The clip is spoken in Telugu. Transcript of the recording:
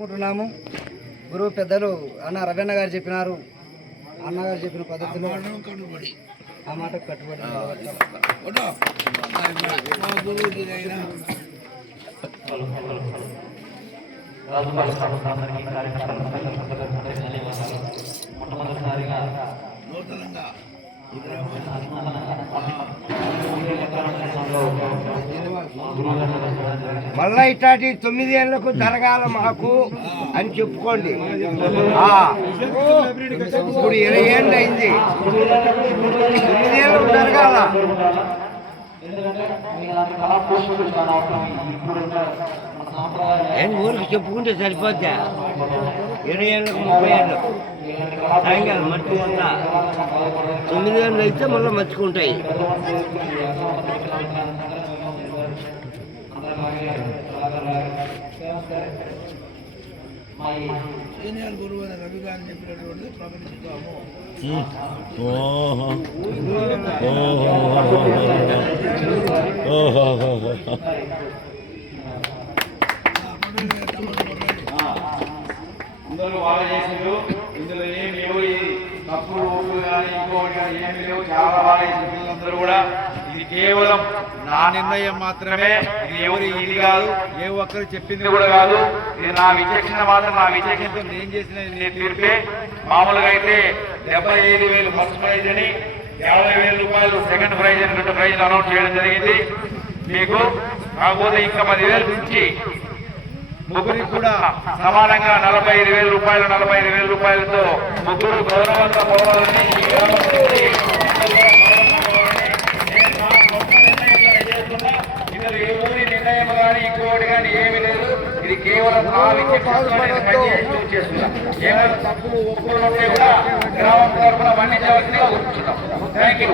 కోరుకుంటున్నాము గురువు పెద్దలు అన్న రవీణ గారు చెప్పినారు అన్నగారు చెప్పిన పద్ధతిలో ఆ మాట కట్టుబడి నిలబడతాం. మళ్ళా ఇట్లాంటి తొమ్మిది జరగాల మాకు అని చెప్పుకోండి. ఇప్పుడు ఇరవై ఏళ్ళు అయింది. తొమ్మిది ఏళ్ళకు జరగాల. ఏం ఊరికి చెప్పుకుంటే సరిపోద్దా? ఇరవై ఏళ్ళకు ముప్పై ఏళ్ళు. సాయంకాలం మర్చిపోతా తొమ్మిది ఏళ్ళు అయితే మళ్ళీ మర్చుకుంటాయి గురువు అయిన రవి గారు చెప్పినటువంటి ప్రకటిస్తాము అందరూ బాగా చేసిండ్రు. ఇందులో ఏమి లేవు తప్పులు కానీ ఇంకోటి కానీ ఏమి లేవు. చాలా బాగా చేసిన పిల్లలందరూ కూడా. ఇది కేవలం నా నిర్ణయం మాత్రమే. ఇది ఎవరి ఇది కాదు. ఏ ఒక్కరు చెప్పింది కూడా కాదు. ఇది నా విచక్షణ మాత్రం నా విచక్షణతో నేను చేసిన నేను తీర్పే. మామూలుగా అయితే డెబ్బై ఐదు వేలు ఫస్ట్ ప్రైజ్ అని యాభై వేల రూపాయలు సెకండ్ ప్రైజ్ అని రెండు ప్రైజ్లు అనౌన్స్ చేయడం జరిగింది. మీకు కాకపోతే ఇంకా పదివేలు నుంచి ముగ్గురికి కూడా సమానంగా నలభై ఐదు వేల రూపాయలు నలభై ఐదు వేల రూపాయలతో ముగ్గురు గౌరవంగా పోవాలని ఈ గ్రామం నుంచి ఇందులో ఏ ఊరి నిర్ణయం కానీ ఇంకోటి కానీ ఏమీ లేదు ఇది కేవలం నా విచక్షణతోనే నేను ఒప్పులు ఉంటే కూడా గ్రామం తరఫున మన్నించవలసిందిగా థ్యాంక్ యూ